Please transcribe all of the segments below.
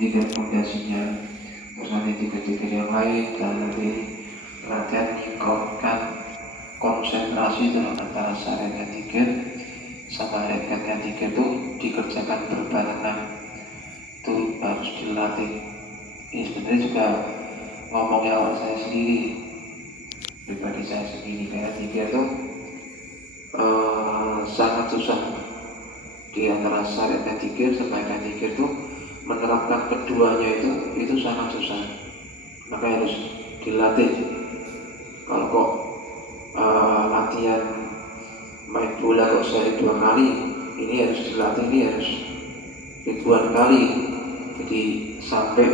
dikir fondasinya, terus nanti dikir-dikir yang lain, dan nanti latihan meningkatkan konsentrasi dalam antara syariatnya dikir sama harakatnya dikir itu dikerjakan berbarengan, itu harus dilatih. Ini sebenarnya juga ngomongnya awal saya sendiri, pribadi saya sendiri, kayak dikir itu sangat susah. Di antara syariatnya dikir sama harakatnya dikir itu menerapkan keduanya itu sangat susah, maka harus dilatih. Kalau kok latihan main bola kok sehari 2 kali, ini harus dilatih, ini harus ribuan kali. Jadi sampai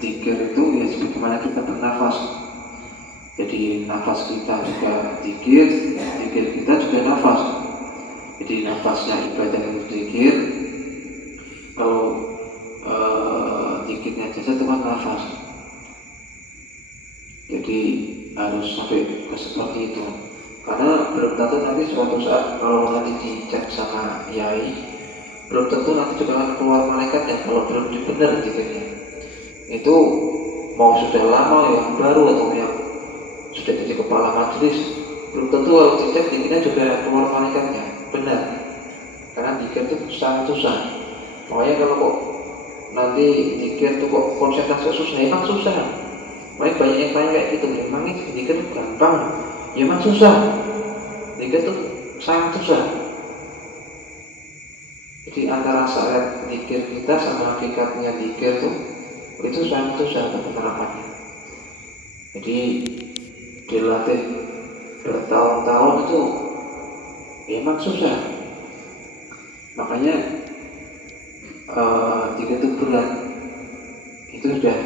dikir itu ya sebagaimana kita bernafas, jadi nafas kita juga dikir, ya, dikir kita juga nafas. Jadi nafasnya ibadah itu dikir, kalau dikirnya jasa itu kan nafas. Jadi harus sampai ke seperti itu, karena belum tentu nanti suatu saat kalau nanti dicek sama yai, belum tentu nanti juga akan keluar malaikat ya kalau belum benar dikirnya. Itu mau sudah lama yang baru atau yang sudah jadi kepala majelis, belum tentu kalau dicek dikirnya juga keluar malaikatnya benar, karena dikir itu sangat susah. Makanya kalau kok nanti dikir itu kok konsentrasi susah, emang susah. Makanya banyak yang tanya kayak gitu, emang ini dikir itu gampang? Ya emang susah, dikir itu sangat susah. Jadi antara syariat dikir kita sama hakikatnya dikir itu sangat susah untuk penerapannya. Jadi dilatih bertahun-tahun itu emang susah. Makanya dikir itu berat. Itu sudah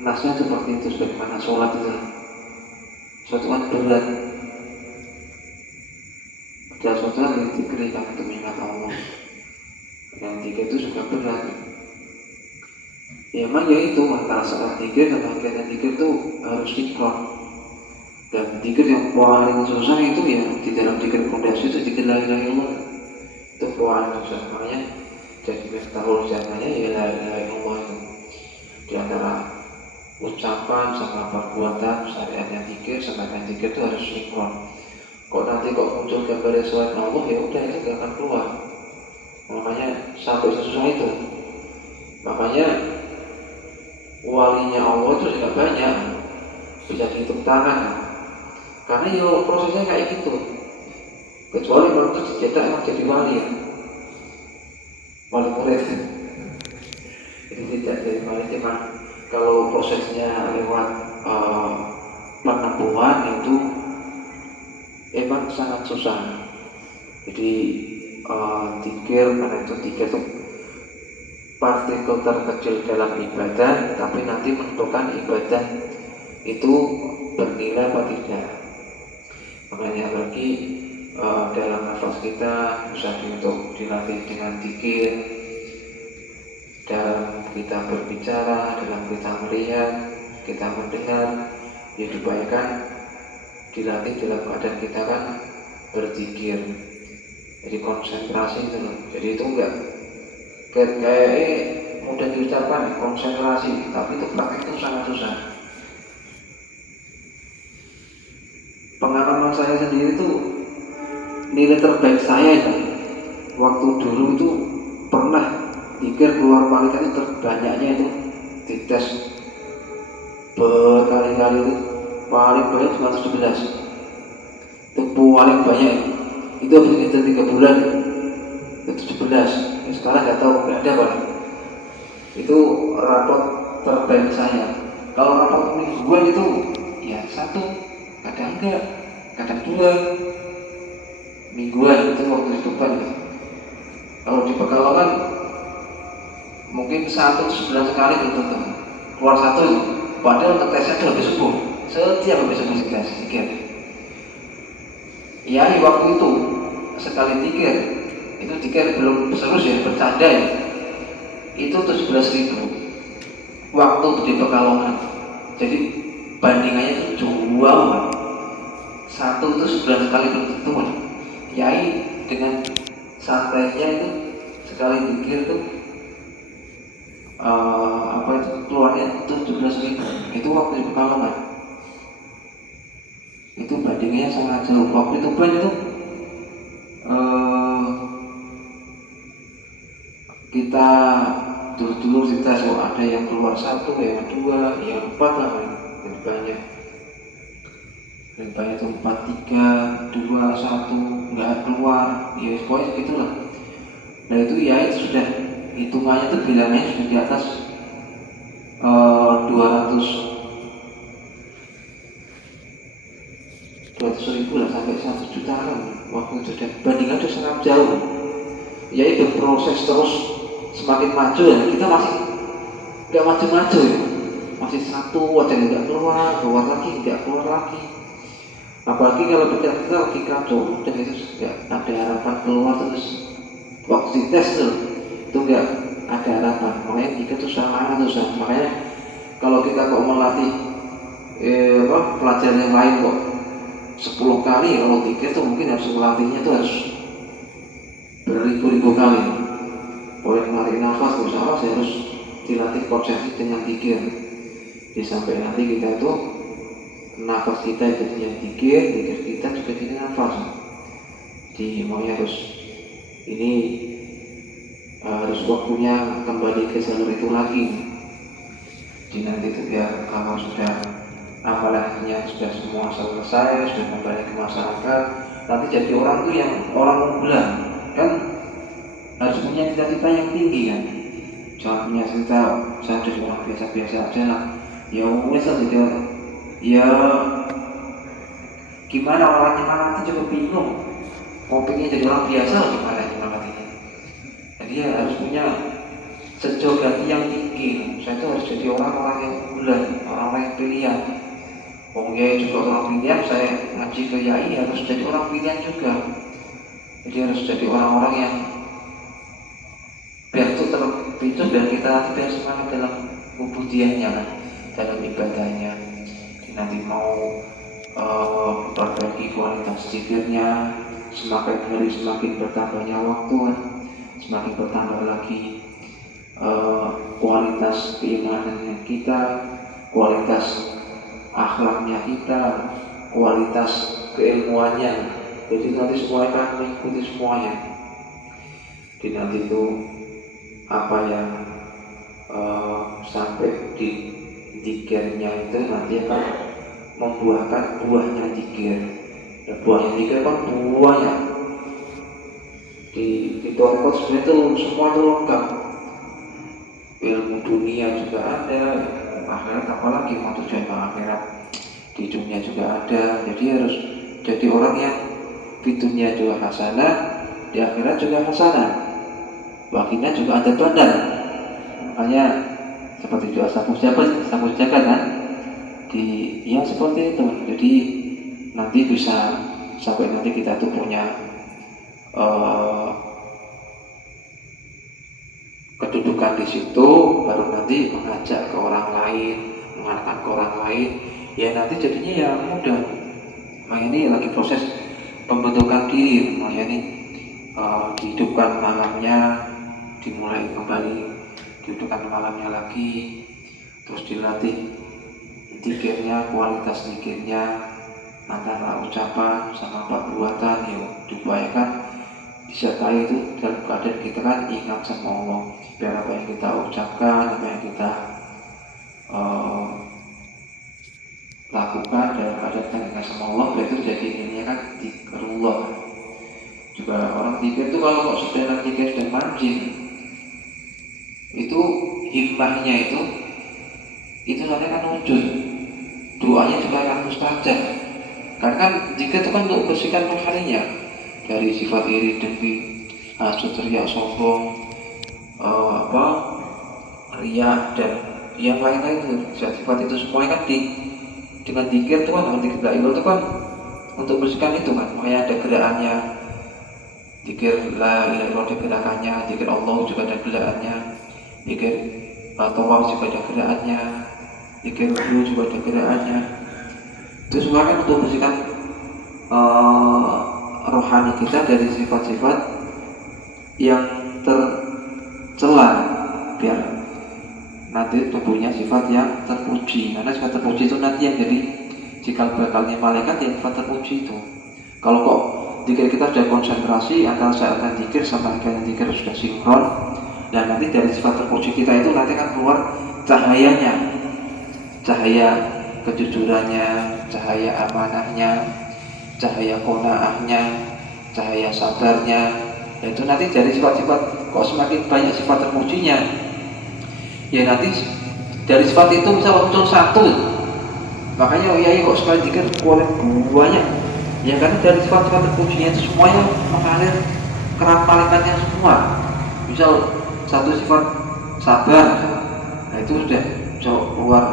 nasnya seperti itu, sebagaimana sholat itu. Suatu kan berat. Ada suatu yang diberikan untuk mengingat Allah. Yang dikir itu juga berat. Ya emang ya itu antara saat dikir dan hakikatnya dikir itu harus sinkron. Dan dikir yang paling susah itu ya di dalam dikir fondasi itu dikir la ilaha illallah. Itu paling susah. Makanya jadi miftahul jannahnya ya la ilaha illallah itu. Di antara ucapan sama perbuatan syariatnya dikir sama yang dikir itu harus sinkron. Kok nanti kok muncul gambar selain Allah, ya udah itu gak akan keluar. Makanya sampai sesusah itu. Makanya walinya Allah itu juga banyak, bisa dihitung tangan. Karena ya prosesnya kayak gitu. Kecuali kalau itu dicetak jadi wali ya, wali murid. Jadi tidak jadi wali, cuma kalau prosesnya lewat penemuan itu emang sangat susah. Jadi dikir, karena itu dikir itu partikel terkecil dalam ibadah, tapi nanti menentukan ibadah itu bernilai apa tidak. Makanya lagi dalam nafas kita bisa untuk dilatih dengan dikir, dalam kita berbicara, dalam kita melihat, kita mendengar, ya diupayakan dilatih dalam keadaan kita kan berzikir. Jadi konsentrasi itu loh. Jadi itu enggak kayak mudah diucapkan konsentrasi, tapi itu praktik itu sangat susah. Pengalaman saya sendiri itu nilai terbaik saya itu waktu dulu itu pernah dikir keluar malaikat itu terbanyaknya itu dites berkali-kali itu paling banyak 111 itu paling banyak itu habis itu 3 bulan itu 17. Sekarang nggak tahu, nggak ada Pak. Itu rapot terbaik saya. Kalau rapot mingguan itu ya 1, kadang enggak, kadang 2 mingguan itu waktu di depan. Kalau di Pekalongan mungkin 1 sebulan sekali belum tentu keluar 1. Padahal untuk tesnya itu habis subuh, setiap habis subuh dikir. Ya waktu itu sekali dikir, itu dikir belum serius ya, bercanda ya, itu 17.000 waktu di Pekalongan. Jadi bandingannya itu jauh. 1 itu sebulan sekali belum tentu. Yai dengan santainya itu sekali dikir itu apa itu keluarnya 17.000 itu waktu di Pekalongan. Itu bandingannya sangat jauh. Waktu itu ban itu kita dulu kita ada yang keluar 1, yang 2, yang 4 lah, lebih banyak itu 4, 3, 2, 1 nggak keluar, ya pokoknya gitulah. Nah itu ya itu sudah hitungannya itu bilangnya sudah di atas 200.000 lah, sampai 1 jutaan waktu itu. Dan bandingan itu sangat jauh, ya itu proses terus semakin maju ya, kita masih nggak maju-maju ya, masih 1 aja nggak keluar lagi, nggak keluar lagi. Apalagi kalau kita lagi kacau dan itu nggak ada harapan keluar, terus waktu dites tuh itu nggak ada harapan. Makanya kita tuh sangat susah. Makanya kalau kita kok melatih pelajaran yang lain kok 10 kali, kalau 3 tuh mungkin harus melatihnya tuh harus beribu-ribu kali. Boleh menarik nafas bersama harus dilatih konsentrasi dengan zikir. Jadi sampai nanti kita tuh nafas kita itu jadi zikir kita juga jadi nafas. Jadi maunya harus ini harus waktunya kembali ke jalur itu lagi. Jadi nanti itu biar kalau sudah amalannya sudah semua selesai, sudah kembali ke masyarakat, nanti jadi orang tuh yang orang unggulan kan, harus punya cita-cita yang tinggi kan. Jangan punya cerita saya jadi orang biasa-biasa aja lah, ya wes jadi ya gimana orangnya nanti juga bingung mau pengen jadi orang biasa gimana nantinya. Jadi ya harus punya sejogati yang tinggi. Saya tuh harus jadi orang-orang yang unggulan, orang-orang yang pilihan. Yai juga orang pilihan, saya ngaji ke Yai harus jadi orang pilihan juga. Jadi harus jadi orang-orang yang biar itu terpicu, biar kita nanti biar semangat dalam ubudiahnya kan, dalam ibadahnya. Jadi nanti mau memperbaiki kualitas zikirnya, semakin hari semakin bertambahnya waktu kan, semakin bertambah lagi kualitas keimanannya kita, kualitas akhlaknya kita, kualitas keilmuannya. Jadi nanti semuanya akan mengikuti semuanya. Jadi nanti itu apa yang sampai di zikirnya itu nanti akan membuahkan buahnya zikir. Dan buahnya zikir kan buahnya di Torikot sebenarnya itu semua itu lengkap. Ilmu dunia juga ada, akhirat apalagi mau tujuan akhirat di dunia juga ada. Jadi harus jadi orang yang di dunia juga hasanah, di akhirat juga hasanah, baginya juga ada bandar. Makanya seperti doa sapu jaga kan, di ya seperti itu. Jadi nanti bisa sampai nanti kita tuh punya kedudukan di situ, baru nanti mengajak ke orang lain, mengarahkan ke orang lain, ya nanti jadinya ya mudah. Makanya ini lagi proses pembentukan diri, makanya ini dihidupkan malamnya, dimulai kembali dihidupkan malamnya lagi, terus dilatih zikirnya, kualitas zikirnya antara ucapan sama perbuatan, ya diupayakan disertai itu dalam keadaan kita kan ingat sama Allah. Biar apa yang kita ucapkan, apa yang kita lakukan dalam keadaan ingat sama Allah, biar itu jadi ini kan zikrullah. Juga orang zikir itu kalau kok sudah zikir dan marjin, itu himmahnya itu nanti akan wujud, doanya juga akan mustajab. Karena kan zikir itu kan untuk bersihkan hatinya dari sifat iri, dengki, hasud, riya, sombong, riya dan yang lain-lain itu. Sifat itu semuanya kan dengan zikir itu kan, dengan zikir la ilaha itu kan untuk bersihkan itu kan. Makanya ada gerakannya, zikir la ilaha illallah ada gerakannya, zikir Allah juga ada gerakannya, zikir tawaf juga ada gerakannya, zikir wudu juga ada gerakannya. Itu semua kan untuk bersihkan rohani kita dari sifat-sifat yang tercela, biar nanti tubuhnya sifat yang terpuji. Karena sifat terpuji itu nanti yang jadi cikal bakalnya malaikat yang sifat terpuji itu. Kalau kok zikir kita sudah konsentrasi antara saat zikir sama akhirnya zikir sudah sinkron, dan nanti dari sifat terpuji kita itu nanti akan keluar cahayanya, cahaya kejujurannya, cahaya amanahnya, cahaya qanaahnya, cahaya sabarnya. Itu nanti dari sifat-sifat, kok semakin banyak sifat terpujinya, ya nanti dari sifat itu bisa muncul satu. Makanya iya kok sekali zikir keluar banyak, ya karena dari sifat-sifat terpujinya itu semuanya mengalir kerat malaikatnya semua. Misal satu sifat sabar, nah itu sudah keluar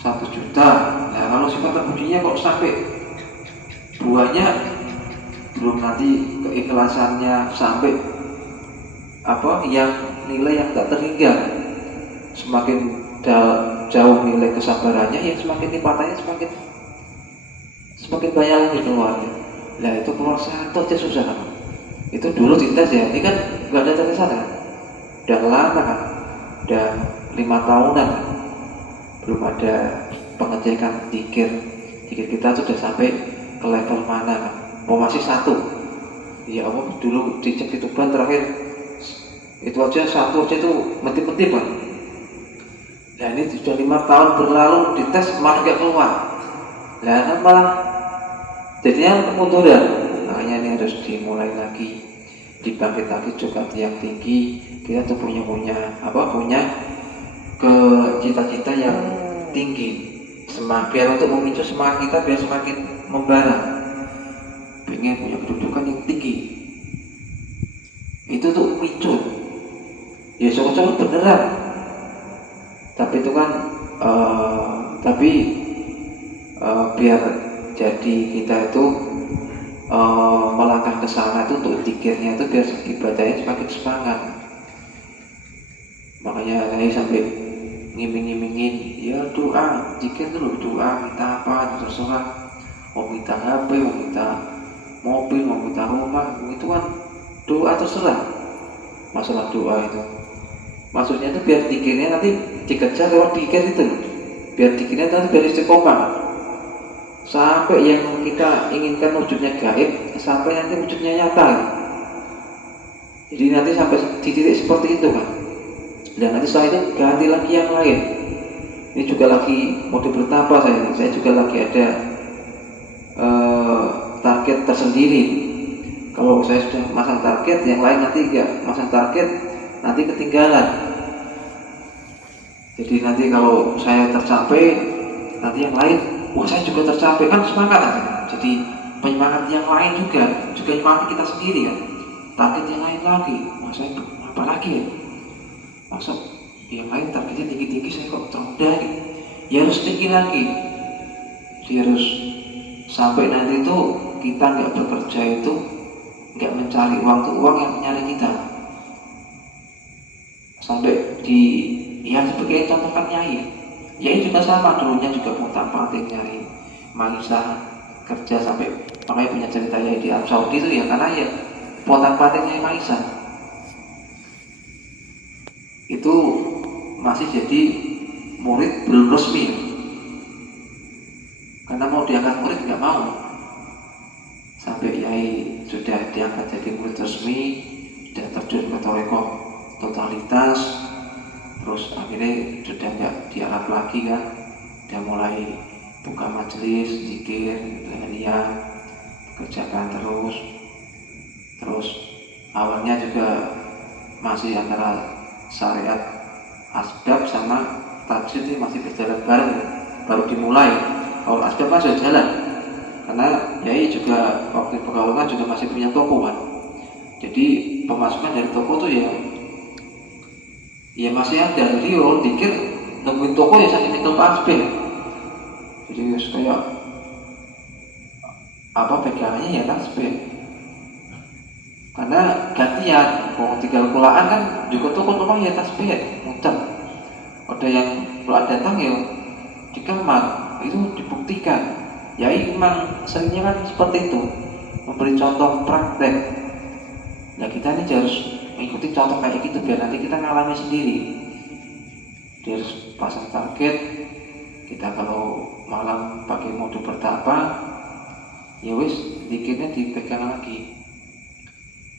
1 juta. Nah kalau sifat terpujinya kok sampai buahnya, belum nanti keikhlasannya, sampai yang nilai yang tak terhingga. Semakin jauh nilai kesabarannya, ya semakin lipatannya semakin banyak lagi keluarnya. Nah itu keluar satu aja susah kan. Itu dulu dites ya, ini kan nggak ada tetesan kan, udah lama kan, udah 5 tahunan kan, belum ada pengecekan zikir kita sudah sampai ke level mana kan. Masih 1, ya Allah dulu dicek itu ban terakhir itu aja 1 aja itu menti-menti kan. Nah ini sudah 5 tahun berlalu dites malah nggak keluar. Nah kan malah jadinya kemunduran. Makanya ini harus dimulai lagi, dibangkit lagi juga yang tinggi. Kita tuh punya ke cita-cita yang tinggi. Biar untuk memicu semangat kita biar semakin membara. Pengen punya kedudukan yang tinggi. Itu tuh micu. Ya cocok beneran. Tapi itu kan biar jadi kita itu melangkah ke sana itu untuk zikirnya itu biar ibadahnya semakin semangat. Makanya saya sampai ngiming-ngimingin, ya doa, zikir dulu, doa, minta apa, terserah. Mau minta HP, mau minta mobil, mau minta rumah, itu kan doa terserah. Masalah doa itu, maksudnya itu biar zikirnya nanti dikejar lewat zikir itu, biar zikirnya nanti biar istiqomah. Sampai yang kita inginkan wujudnya gaib, sampai nanti wujudnya nyata. Jadi nanti sampai di titik seperti itu kan. Dan nanti setelah itu ganti lagi yang lain. Ini juga lagi mode bertapa saya juga lagi ada target tersendiri. Kalau saya sudah masang target, yang lain nanti enggak masang target, nanti ketinggalan. Jadi nanti kalau saya tercapai, nanti yang lain, wah saya juga tercapai, kan semangat kan? Jadi penyemangat yang lain juga semangat kita sendiri kan. Target yang lain lagi, wah saya apa lagi ya? Masa yang lain targetnya tinggi-tinggi, saya kok terendah gitu. Ya harus tinggi lagi. Dia harus sampai nanti itu kita nggak bekerja itu, nggak mencari uang, tuh uang yang mencari kita. Sampai ya sebagai contoh kan Nyai juga sama, dulunya juga muntah-panting nyari Maisa kerja sampai makanya punya cerita Nyai di Arab Saudi itu ya karena ya muntah-panting Nyai Maisa itu masih jadi murid belum resmi, karena mau diangkat murid nggak mau. Sampai Nyai sudah diangkat jadi murid resmi, sudah terjun ke thariqah totalitas, terus akhirnya sudah nggak diangkat lagi kan, udah mulai buka majelis, zikir, harian, kerjakan terus awalnya juga masih antara syariat asbab sama tajwid ini masih berjalan bareng, baru dimulai. Kalau asbab kan sudah jalan, karena Yai juga waktu Pekalongan juga masih punya toko kan, jadi pemasukan dari toko tuh ya masih ada. Jadi kalau dikir nungguin toko ya saya nyekel asbab, jadi kayak pegangannya ya tasbih, karena gantian. Kalau tinggal pulaan kan juga toko ya tasbih muter. Ada yang pulaan datang ya di kamar, itu dibuktikan. Ya memang seringnya kan seperti itu, memberi contoh praktek. Nah kita ini harus mengikuti contoh kayak gitu biar nanti kita ngalami sendiri. Dia harus pasang target. Kita kalau malam pakai mode bertapa, ya wis dikirnya dipegang lagi.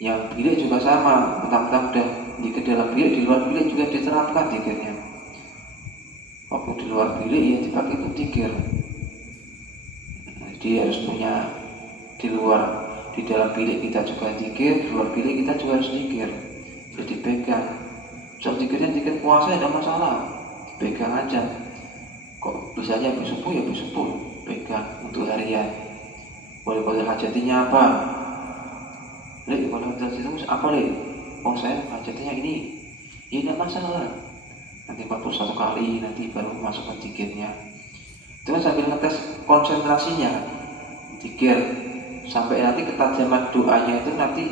Yang bilik juga sama, mentang-mentang udah dikir dalam bilik, di luar bilik juga diterapkan dikirnya. Waktu di luar bilik ya dipakai untuk dikir. Jadi harus punya di luar, di dalam bilik kita juga dikir, di luar bilik kita juga harus dikir. Jadi pegang. Soal dikirnya dikir puasa tidak masalah, pegang aja. Kok bisanya habis subuh ya habis subuh, pegang untuk harian. Boleh hajatinya apa? Lek, kalau hajatinya apa lek? Oh saya hajatinya ini. Ya tidak masalah. Nanti 41 kali nanti baru masukkan dikirnya. Itu kan sambil ngetes konsentrasinya, dikir sampai nanti ketajaman doanya itu nanti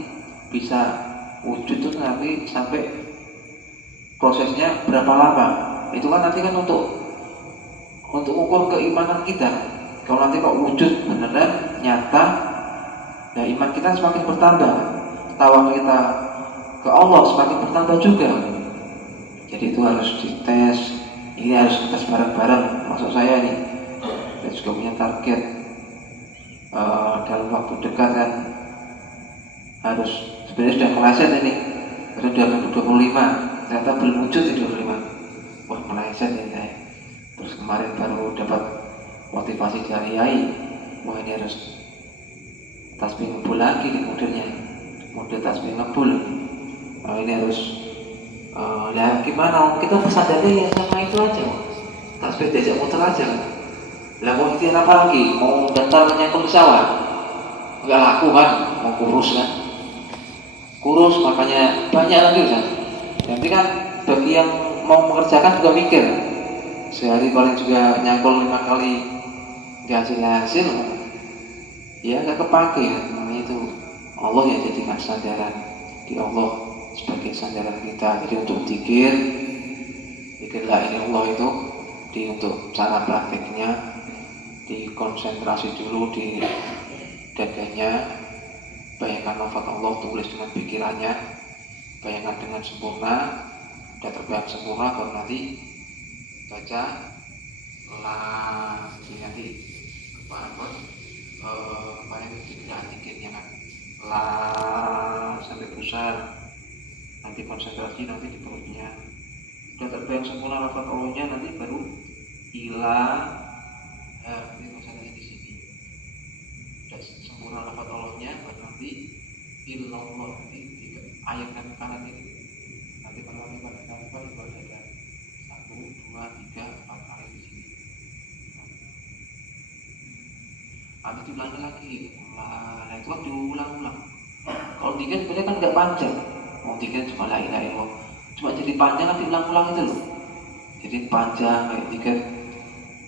bisa wujud tuh nanti sampai prosesnya berapa lama. Itu kan nanti kan untuk ukur keimanan kita. Kalau nanti kok wujud beneran nyata, nah iman kita semakin bertambah, tawakal kita ke Allah semakin bertambah juga. Jadi itu harus dites. Ini harus kita bareng-bareng. Maksud saya nih, kita juga punya target dalam waktu dekat kan harus, sebenarnya sudah meleset ini, baru 2025, ternyata belum wujud di 2025. Wah meleset ya saya. Terus kemarin baru dapat motivasi dari Yai, wah ini harus tasbih ngebul lagi di modelnya, model tasbih ngebul. Ini harus ya gimana, kita kesadarnya ya sama itu aja, tasbih diajak muter aja. Lah mau ikhtiar apa lagi? Mau daftar menyangkut pesawat? Enggak laku kan? Mau kurus kan? Kurus makanya banyak lagi kan? Nanti kan bagi yang mau mengerjakan juga mikir. Sehari paling juga nyangkul 5 kali nggak hasil, ya nggak kepake ya. Namanya itu Allah yang jadikan sandaran, di Allah sebagai sandaran kita. Jadi untuk zikir la ilaha illallah itu untuk cara prakteknya dikonsentrasi dulu di dadanya, bayangkan lafaz Allah, tulis dengan pikirannya, bayangkan dengan sempurna, dan terbayang sempurna, baru nanti baca nanti kemarin tidak dikitnya kan sampai besar, nanti konsentrasi nanti di perutnya, dan terbayang sempurna lafaz Allahnya, nanti baru nanti konsentrasi di sini, sudah sempurna lafaz Allahnya, baru nanti illallah, nanti ayat kami kanan ini, nanti pada baru ada 1, 2, 3, 4 kali di sini. Nanti diulangi lagi, nah itu kan diulang-ulang. Kalau dikir sebenarnya kan nggak panjang, mau dikir cuma la ilaha illallah, cuma jadi panjang kan diulang-ulang itu loh. Jadi panjang kayak dikir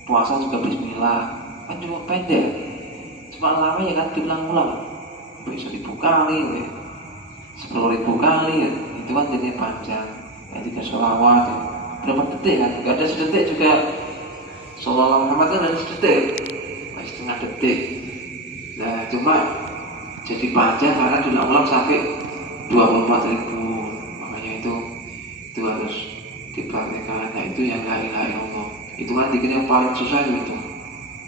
puasa juga bismillah, kan cuma pendek, cuma lama ya kan diulang-ulang, bisa 1000 kali, 10.000 kali ya. Itu kan jadi panjang. Kayak dikir sholawat ya. Berapa detik kan? Gak ada sedetik juga. Sholawat Muhammad kan ada sedetik, setengah detik. Nah cuma jadi panjang karena diulang-ulang sampai 24.000. Makanya itu harus dipraktekkan. Nah itu yang la ilaha illallah. Itu kan dikir yang paling susah itu.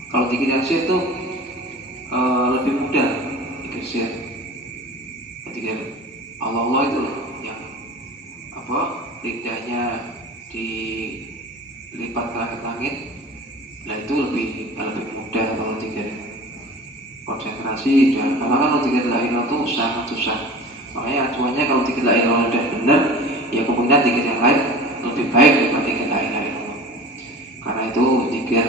Kalau dikir yang sir itu lebih mudah dikir sir. Dikir Allah itu loh, yang lidahnya dilipat ke langit-langit. Nah itu lebih mudah kalau dikir konsentrasi. Dan kalau dikir la ilaha itu sangat susah. Makanya acuannya kalau dikir la ilaha udah benar, ya kemungkinan dikir yang lain lebih baik daripada dikir la ilaha illallah. Karena itu dikir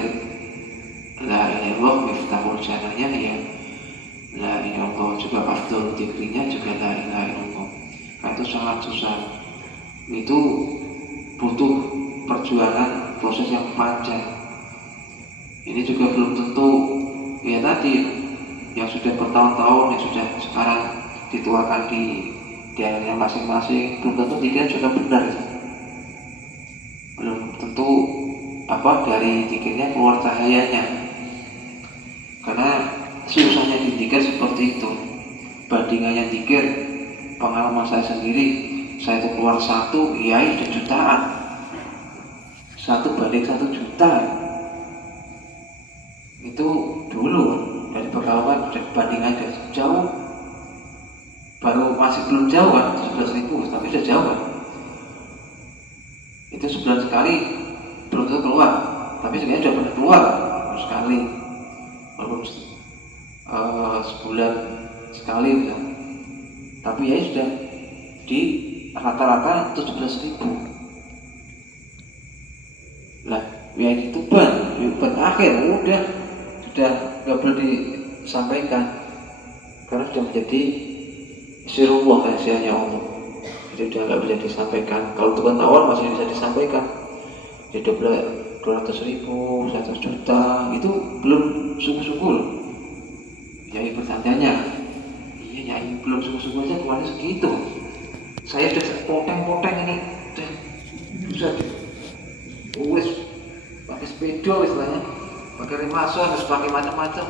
la ilaha illallah miftahul jannahnya ya la ilaha illallah, juga afdal dikrinya juga la ilaha illallah. Karena itu sangat susah. Itu butuh perjuangan, proses yang panjang. Ini juga belum tentu ya tadi yang sudah bertahun-tahun, yang sudah sekarang dituakan di daerahnya masing-masing, belum tentu dikir sudah benar. Belum tentu dari dikirnya keluar cahayanya. Karena susahnya dikir seperti itu. Bandingannya dikir, pengalaman saya sendiri saya itu keluar satu, iya sudah jutaan, 1 banding 1 juta. Itu dulu dari pegawai bandingan dari jauh, baru masih belum jauh kan, 11.000, tapi sudah jauh kan. Itu sebulan sekali belum tentu keluar, tapi sebenarnya sudah pernah keluar sekali, walaupun sebulan sekali misalnya. Tapi ya sudah di rata-rata 17.000. Lah ya itu ban akhir udah sudah nggak perlu disampaikan karena sudah menjadi sirullah, rahasianya Allah. Jadi udah nggak bisa disampaikan. Kalau untuk awal masih bisa disampaikan. Jadi 200.000, 100 juta itu belum sungguh-sungguh. Yai bertanya, iya Yai belum sungguh-sungguh aja keluarnya segitu. Saya udah poteng-poteng ini, udah bisa wis pakai sepeda istilahnya, pakai remason, harus pakai macam-macam.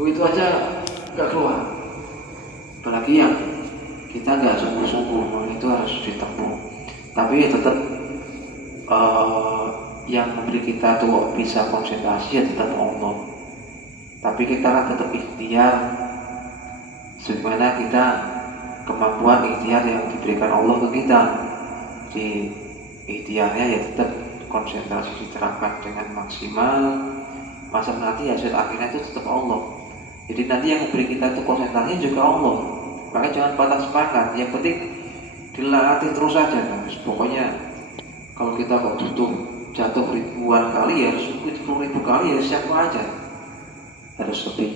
Itu aja nggak keluar. Apalagi yang kita nggak sungguh-sungguh, itu harus ditempuh. Tapi ya tetap yang memberi kita tuh bisa konsentrasi ya tetap Allah. Tapi kita kan tetap ikhtiar sebagaimana kita kemampuan ikhtiar yang diberikan Allah ke kita. Di ikhtiarnya ya tetap konsentrasi diterapkan dengan maksimal. Masa nanti hasil akhirnya itu tetap Allah. Jadi nanti yang memberi kita itu konsentrasi juga Allah. Makanya jangan patah semangat. Yang penting dilatih terus saja. Pokoknya kalau kita kok jatuh ribuan kali ya 10.000 kali ya siapa aja. Harus lebih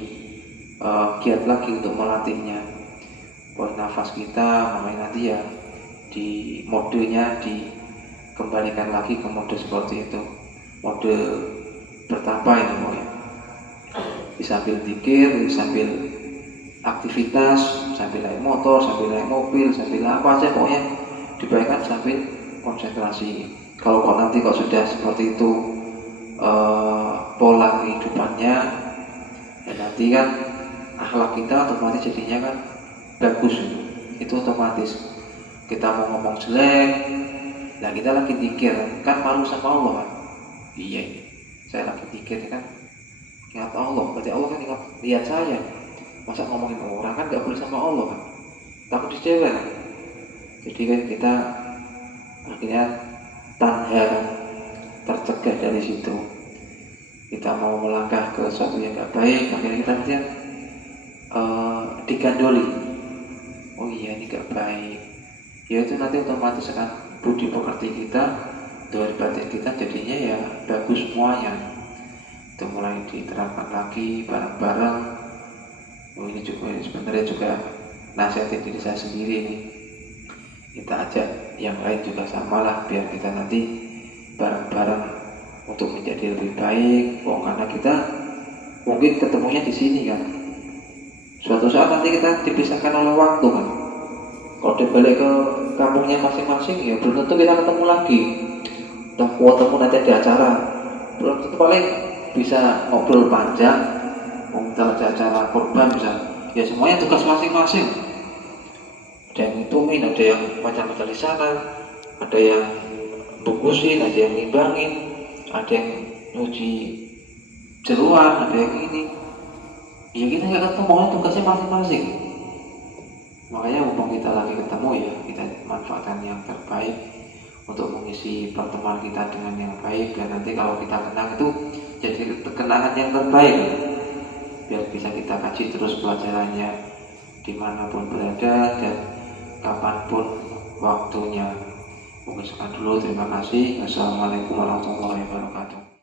giat lagi untuk melatihnya. Buat nafas kita, makanya nanti ya di modenya dikembalikan lagi ke mode seperti itu, mode bertambah ya pokoknya. Sambil zikir, sambil aktivitas, sambil naik motor, sambil naik mobil, sambil apa aja pokoknya dibayangkan sambil konsentrasi. Kalau kok nanti kok sudah seperti itu pola kehidupannya, ya nanti kan akhlak kita otomatis jadinya kan bagus. Itu otomatis kita mau ngomong jelek, nah kita lagi zikir kan malu sama Allah kan. Iya ini saya lagi zikir kan ingat Allah, berarti Allah kan ingat lihat saya. Masa ngomongin orang kan gak boleh sama Allah kan, takut dicela kan. Jadi kan kita akhirnya tanha, tercegah dari situ. Kita mau melangkah ke sesuatu yang gak baik, akhirnya kita nanti digandoli. Oh iya ini gak baik. Ya itu nanti otomatis akan budi pekerti kita, doa batin kita jadinya ya bagus semuanya. Itu mulai diterapkan lagi bareng-bareng. Oh ini juga sebenarnya juga nasihatin diri saya sendiri nih. Kita ajak yang lain juga sama lah, biar kita nanti bareng-bareng untuk menjadi lebih baik. Oh karena kita mungkin ketemunya di sini kan. Suatu saat nanti kita dipisahkan oleh waktu kan. Kalau dia balik ke kampungnya masing-masing ya belum tentu kita ketemu lagi. Udah ketemu nanti ada acara, belum tentu paling bisa ngobrol panjang, ada acara korban bisa. Ya semuanya tugas masing-masing. Ada yang ngitungin, ada yang macam-macam di sana, ada yang bungkusin, ada yang ngimbangin, ada yang nyuci jeruan, ada yang ini. Ya kita nggak ketemu, tugasnya masing-masing. Makanya mumpung kita lagi ketemu ya kita manfaatkan yang terbaik untuk mengisi pertemuan kita dengan yang baik, dan nanti kalau kita kenang itu jadi kenangan yang terbaik, biar bisa kita kaji terus pelajarannya dimanapun berada dan kapanpun waktunya. Mungkin sekian dulu, terima kasih. Assalamualaikum warahmatullahi wabarakatuh.